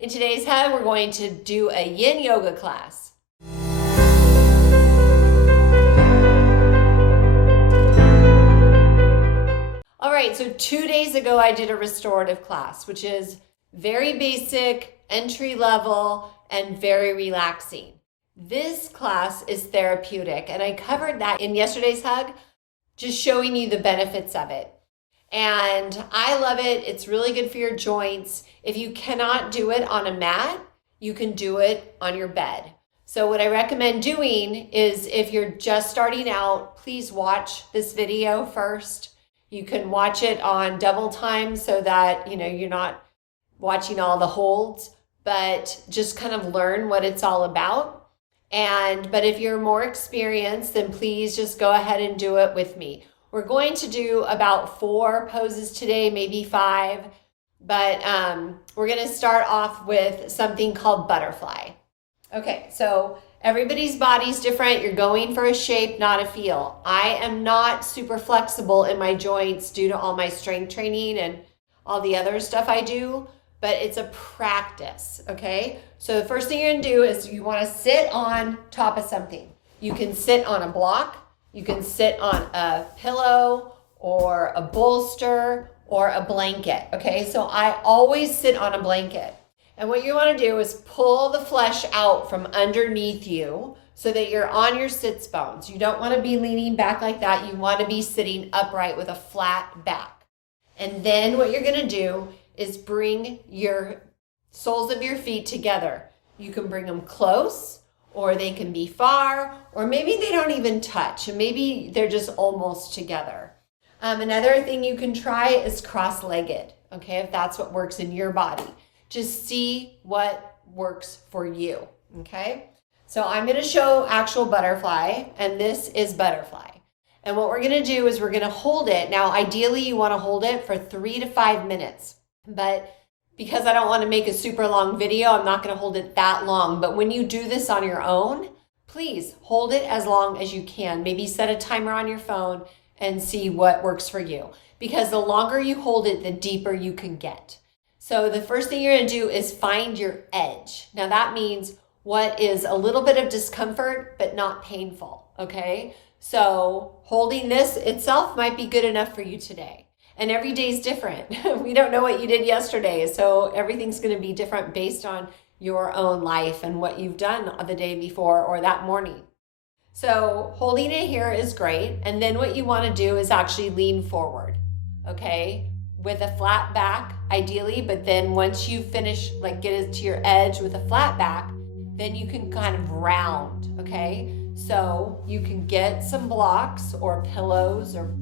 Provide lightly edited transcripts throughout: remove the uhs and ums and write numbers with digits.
In today's hug, we're going to do a yin yoga class. All right, so 2 days ago, I did a restorative class, which is very basic, entry level, and very relaxing. This class is therapeutic, and I covered that in yesterday's hug, just showing you the benefits of it. And I love it. It's really good for your joints. If you cannot do it on a mat, you can do it on your bed. So what I recommend doing is, if you're just starting out, please watch this video first. You can watch it on double time so that you're not watching all the holds, but just kind of learn what it's all about. But if you're more experienced, then please just go ahead and do it with me. We're going to do about 4 poses today, maybe 5, but we're going to start off with something called butterfly. Okay, so everybody's body's different. You're going for a shape, not a feel. I am not super flexible in my joints due to all my strength training and all the other stuff I do, but it's a practice, okay? So the first thing you're gonna do is you wanna sit on top of something. You can sit on a block, you can sit on a pillow or a bolster or a blanket, okay? So I always sit on a blanket. And what you wanna do is pull the flesh out from underneath you so that you're on your sits bones. You don't wanna be leaning back like that. You wanna be sitting upright with a flat back. And then what you're gonna do is bring your soles of your feet together. You can bring them close, or they can be far, or maybe they don't even touch, and maybe they're just almost together. Another thing you can try is cross-legged, okay, if that's what works in your body. Just see what works for you, okay? So I'm gonna show actual butterfly, and this is butterfly. And what we're gonna do is we're gonna hold it. Now, ideally you wanna hold it for 3 to 5 minutes, but because I don't wanna make a super long video, I'm not gonna hold it that long. But when you do this on your own, please hold it as long as you can. Maybe set a timer on your phone and see what works for you. Because the longer you hold it, the deeper you can get. So the first thing you're gonna do is find your edge. Now that means what is a little bit of discomfort, but not painful, okay? So holding this itself might be good enough for you today. And every day is different. We don't know what you did yesterday, so everything's gonna be different based on your own life and what you've done the day before or that morning. So holding it here is great. And then what you wanna do is actually lean forward, okay? With a flat back, ideally, but then once you finish, like get it to your edge with a flat back, then you can kind of round, okay? So you can get some blocks or pillows or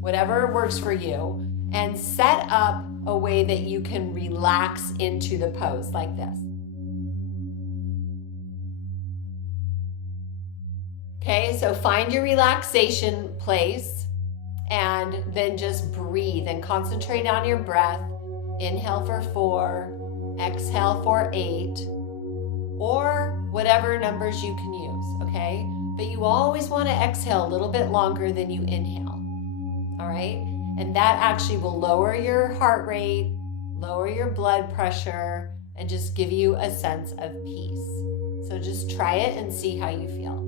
whatever works for you, and set up a way that you can relax into the pose like this. Okay, so find your relaxation place and then just breathe and concentrate on your breath. Inhale for 4, exhale for 8, or whatever numbers you can use, okay? But you always want to exhale a little bit longer than you inhale, all right? And that actually will lower your heart rate, lower your blood pressure, and just give you a sense of peace. So just try it and see how you feel.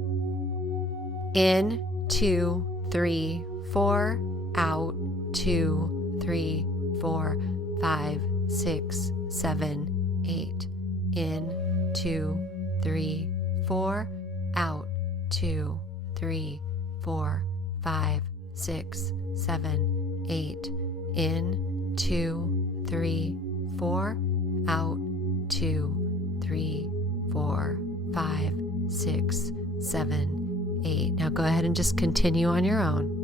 In, 2, 3, 4, out, 2, 3, 4, 5, 6, 7, 8. In, 2, 3, 4, out, 2, 3, 4, 5, 6, 7, 8. In, 2, 3, 4, out, 2, 3, 4, 5, 6, 7, 8. Now go ahead and just continue on your own.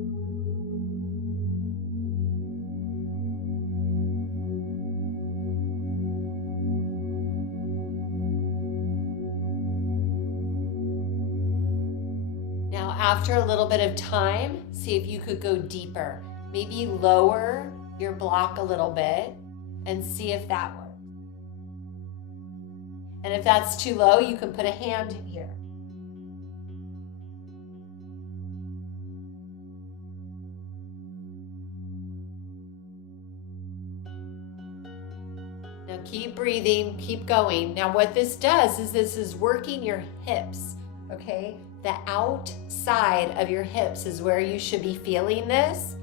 Now, after a little bit of time, see if you could go deeper. Maybe lower your block a little bit and see if that works. And if that's too low, you can put a hand here. Now keep breathing, keep going. Now what this does is this is working your hips, okay? The outside of your hips is where you should be feeling this.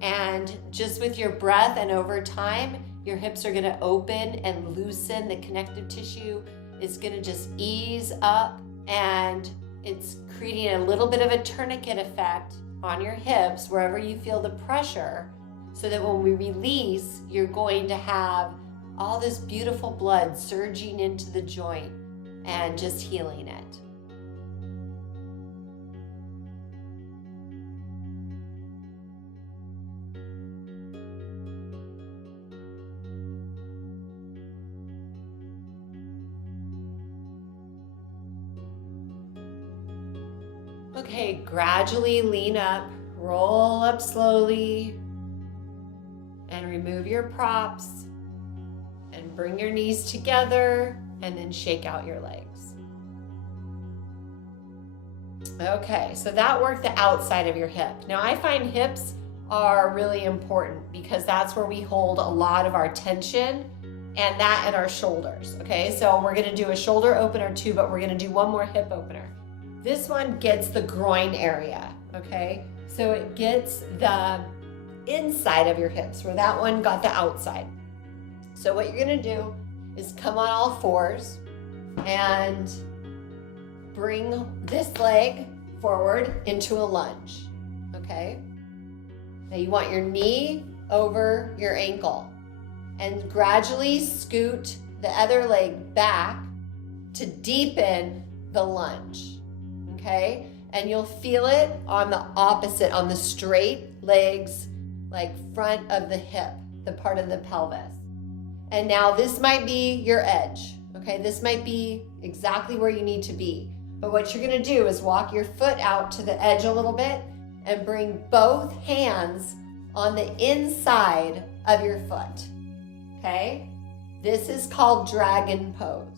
And just with your breath and over time, your hips are gonna open and loosen. The connective tissue is gonna just ease up, and it's creating a little bit of a tourniquet effect on your hips wherever you feel the pressure, so that when we release, you're going to have all this beautiful blood surging into the joint and just healing it. Okay, gradually lean up, roll up slowly, and remove your props, and bring your knees together, and then shake out your legs. Okay, so that worked the outside of your hip. Now I find hips are really important because that's where we hold a lot of our tension, and that and our shoulders, okay? So we're gonna do a shoulder opener too, but we're gonna do one more hip opener. This one gets the groin area, okay? So it gets the inside of your hips, where that one got the outside. So what you're gonna do is come on all fours and bring this leg forward into a lunge, okay? Now you want your knee over your ankle, and gradually scoot the other leg back to deepen the lunge. Okay, and you'll feel it on the opposite, on the straight legs, like front of the hip, the part of the pelvis. And now this might be your edge, okay? This might be exactly where you need to be. But what you're gonna do is walk your foot out to the edge a little bit and bring both hands on the inside of your foot, okay? This is called dragon pose.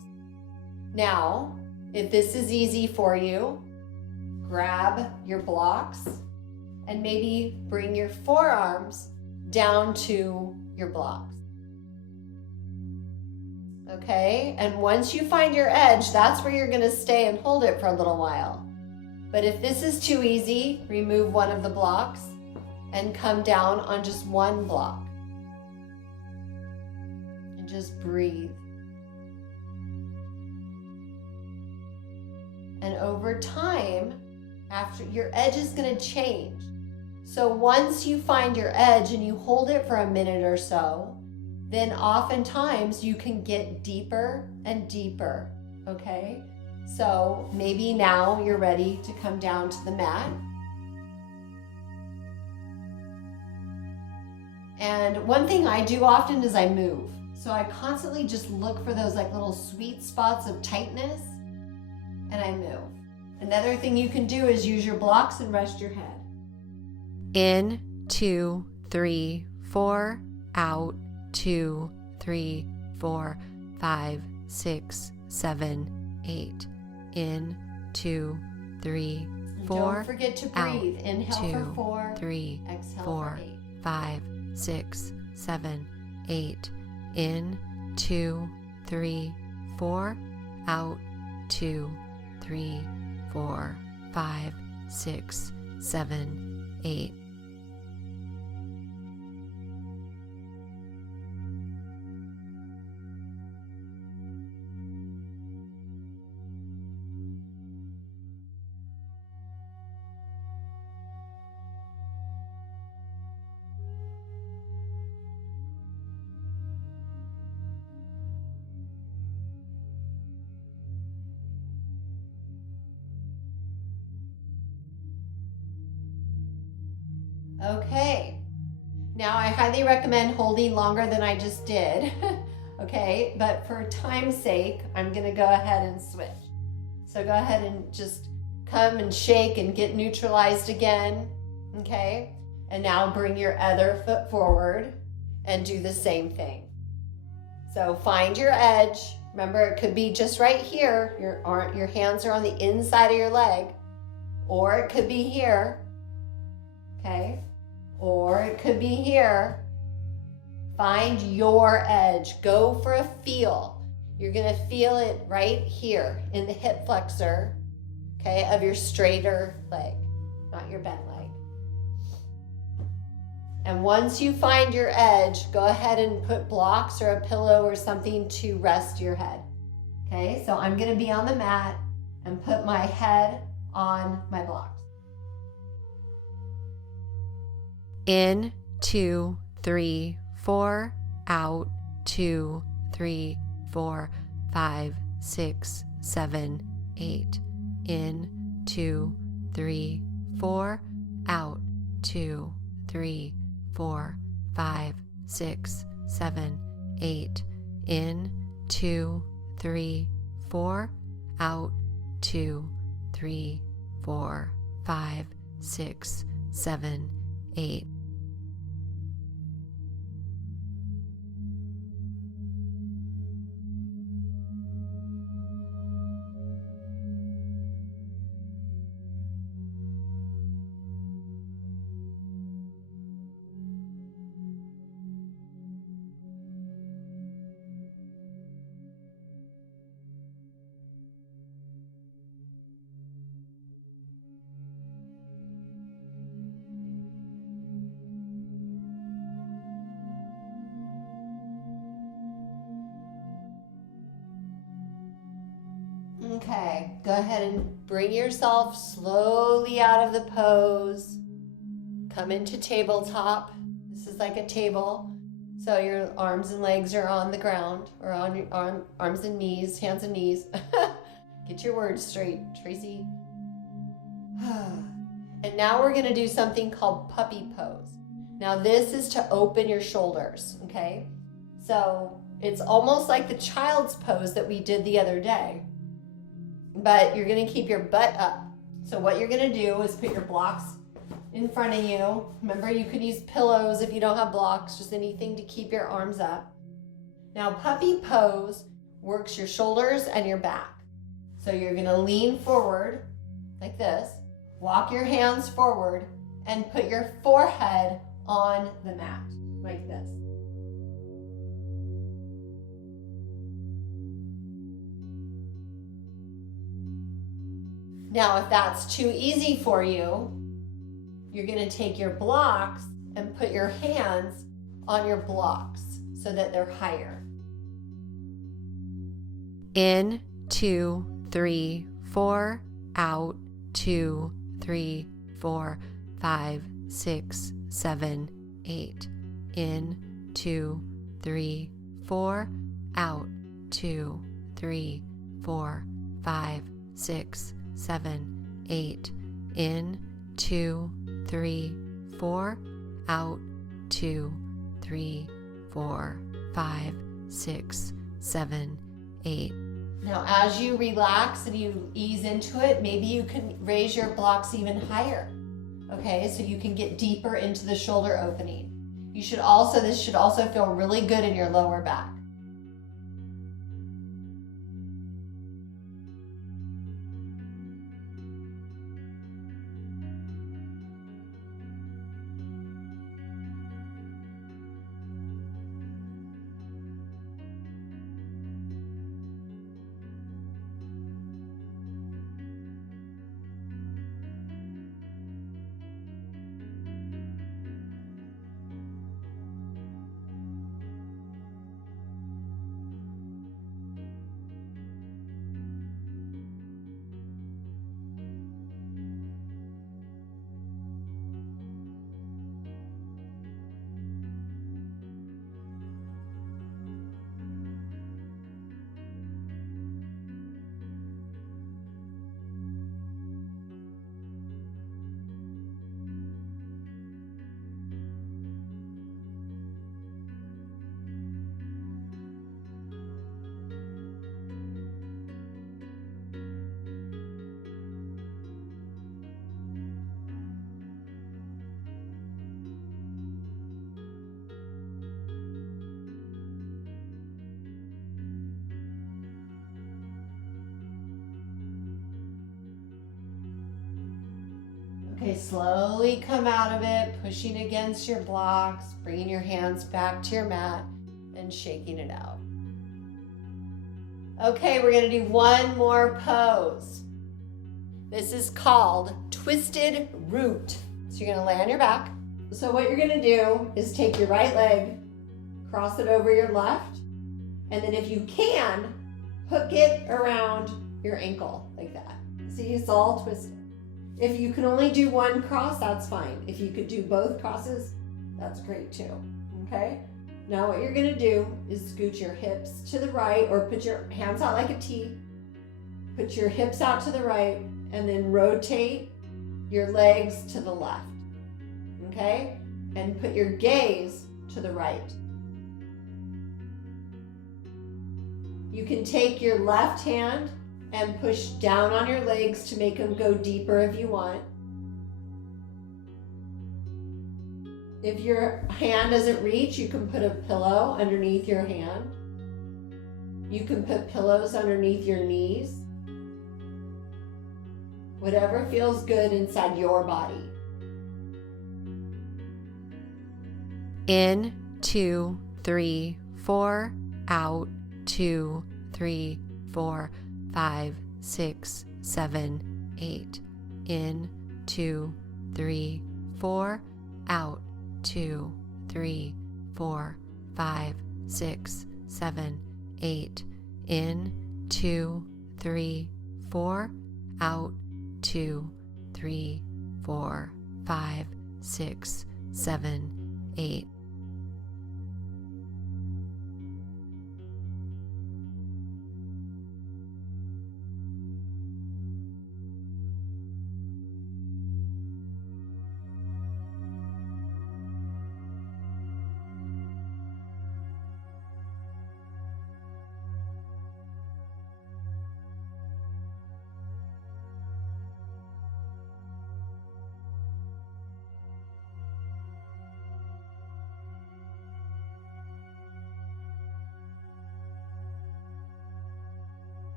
Now, if this is easy for you, grab your blocks and maybe bring your forearms down to your blocks. Okay, and once you find your edge, that's where you're gonna stay and hold it for a little while. But if this is too easy, remove one of the blocks and come down on just one block. And just breathe. And over time, after your edge is gonna change. So once you find your edge and you hold it for a minute or so, then oftentimes you can get deeper and deeper, okay? So maybe now you're ready to come down to the mat. And one thing I do often is I move. So I constantly just look for those like little sweet spots of tightness, and I move. Another thing you can do is use your blocks and rest your head. In, 2, 3, 4, out, 2, 3, 4, 5, 6, 7, 8. In, 2, 3, 4. Don't forget to breathe. Out, inhale 2, for 4, 3, exhale 4, for 8. 5, 6, 7, 8. In, 2, 3, 4. Out, 2, 3, 4, 5, 6, 7, 8. Okay, now I highly recommend holding longer than I just did, okay? But for time's sake, I'm gonna go ahead and switch. So go ahead and just come and shake and get neutralized again, okay? And now bring your other foot forward and do the same thing. So find your edge. Remember, it could be just right here. Your hands are on the inside of your leg, or it could be here, okay? Or it could be here. find your edge. Go for a feel. You're gonna feel it right here in the hip flexor, okay, of your straighter leg, not your bent leg. And once you find your edge, go ahead and put blocks or a pillow or something to rest your head. Okay, so I'm gonna be on the mat and put my head on my blocks. In, 2, 3, 4, out, 2, 3, 4, 5, 6, 7, 8. In, 2, 3, 4, out, 2, 3, 4, 5, 6, 7, 8. In, 2, 3, 4, out, 2, 3, 4, 5, 6, 7, 8. Okay, go ahead and bring yourself slowly out of the pose. Come into tabletop. This is like a table. So your arms and legs are on the ground, or on your arms and knees, hands and knees. Get your words straight, Tracee. And now we're gonna do something called puppy pose. Now this is to open your shoulders, okay? So it's almost like the child's pose that we did the other day, but you're gonna keep your butt up. So what you're gonna do is put your blocks in front of you. Remember, you could use pillows if you don't have blocks, just anything to keep your arms up. Now puppy pose works your shoulders and your back. So you're gonna lean forward like this, walk your hands forward, and put your forehead on the mat like this. Now, if that's too easy for you, you're gonna take your blocks and put your hands on your blocks so that they're higher. In, 2, 3, 4, out, 2, 3, 4, 5, 6, 7, 8. In, 2, 3, 4, out, 2, 3, 4, 5, 6, 7, 8. In, 2, 3, 4, out, 2, 3, 4, 5, 6, 7, 8. Now, as you relax and you ease into it, maybe you can raise your blocks even higher. Okay, so you can get deeper into the shoulder opening. This should also feel really good in your lower back. Okay, slowly come out of it, pushing against your blocks, bringing your hands back to your mat and shaking it out. Okay, we're gonna do one more pose. This is called twisted root. So you're gonna lay on your back. So what you're gonna do is take your right leg, cross it over your left, and then if you can, hook it around your ankle like that. See, it's all twisted. If you can only do one cross, that's fine. If you could do both crosses, that's great too, okay? Now what you're gonna do is scoot your hips to the right or put your hands out like a T. Put your hips out to the right and then rotate your legs to the left, okay? And put your gaze to the right. You can take your left hand and push down on your legs to make them go deeper if you want. If your hand doesn't reach, you can put a pillow underneath your hand. You can put pillows underneath your knees. Whatever feels good inside your body. In, 2, 3, 4, out, 2, 3, 4, 5, 6, 7, 8. In, 2, 3, 4, out, 2, 3, 4, 5, 6, 7, 8. In, 2, 3, 4, out, 2, 3, 4, 5, 6, 7, 8.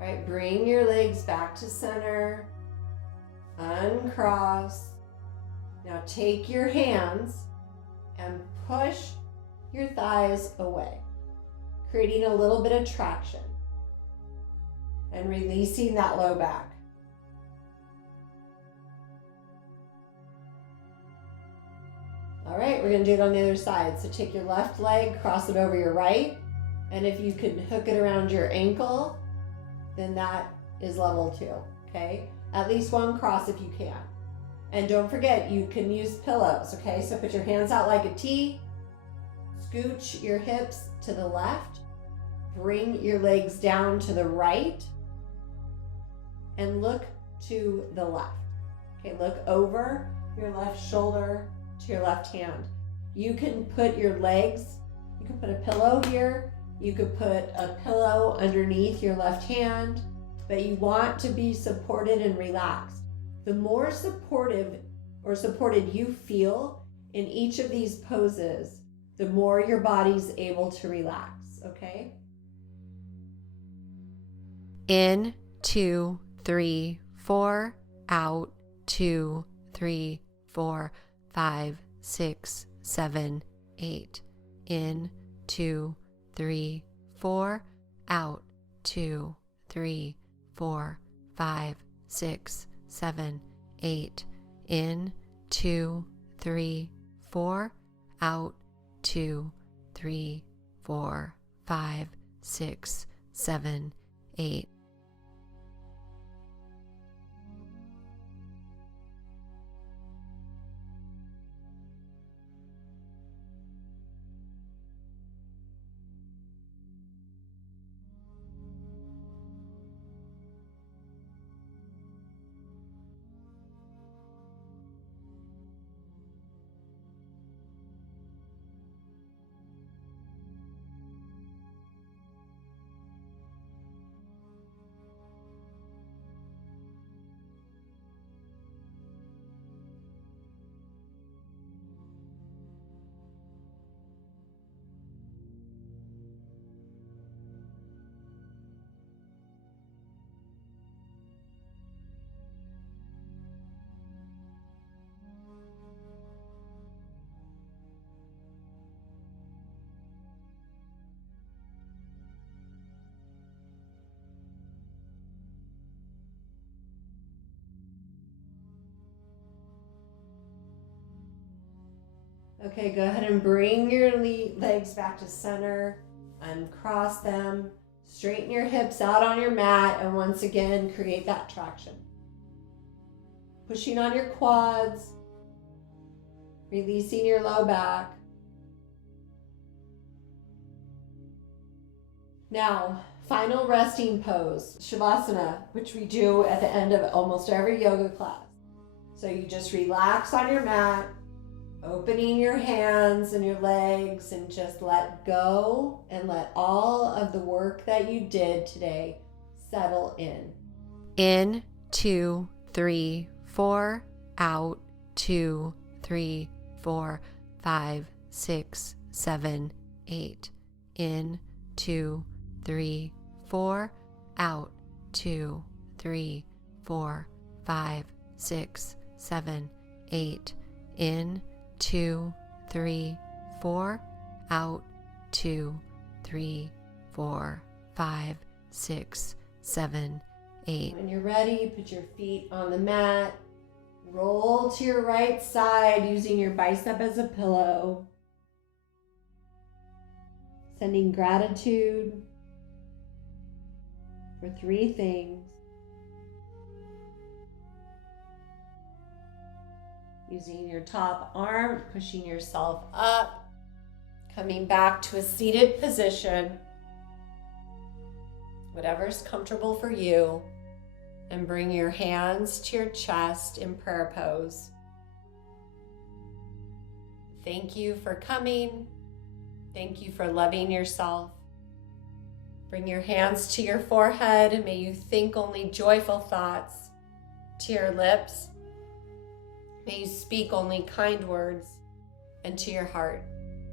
All right, bring your legs back to center, uncross. Now take your hands and push your thighs away, creating a little bit of traction and releasing that low back. All right, we're gonna do it on the other side. So take your left leg, cross it over your right, and if you can hook it around your ankle, then that is level 2, okay? At least one cross if you can. And don't forget, you can use pillows, okay? So put your hands out like a T, scooch your hips to the left, bring your legs down to the right, and look to the left. Okay, look over your left shoulder to your left hand. You can put your legs, you can put a pillow here, you could put a pillow underneath your left hand, but you want to be supported and relaxed. The more supportive or supported you feel in each of these poses, the more your body's able to relax, okay? In, 2, 3, 4, out, 2, 3, 4, 5, 6, 7, 8. In, 2, 3, 4, out, 2, 3, 4, 5, 6, 7, 8. In, 2, 3, 4, out, 2, 3, 4, 5, 6, 7, 8. Okay, go ahead and bring your legs back to center, uncross them, straighten your hips out on your mat, and once again, create that traction. Pushing on your quads, releasing your low back. Now, final resting pose, Shavasana, which we do at the end of almost every yoga class. So you just relax on your mat, opening your hands and your legs, and just let go and let all of the work that you did today settle in. In, 2, 3, 4, out, 2, 3, 4, 5, 6, 7, 8. In, 2, 3, 4, out, 2, 3, 4, 5, 6, 7, 8. In, 2, 3, 4, out, 2, 3, 4, 5, 6, 7, 8. When you're ready, put your feet on the mat, roll to your right side using your bicep as a pillow. Sending gratitude for 3 things. Using your top arm, pushing yourself up, coming back to a seated position, whatever's comfortable for you, and bring your hands to your chest in prayer pose. Thank you for coming. Thank you for loving yourself. Bring your hands to your forehead, and may you think only joyful thoughts to your lips. May you speak only kind words, and to your heart,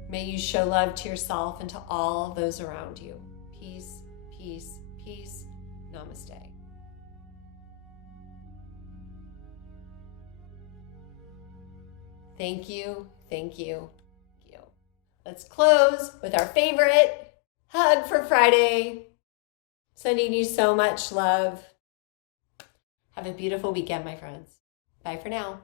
may you show love to yourself and to all those around you. Peace, peace, peace. Namaste. Thank you, thank you, thank you. Let's close with our favorite hug for Friday. Sending you so much love. Have a beautiful weekend, my friends. Bye for now.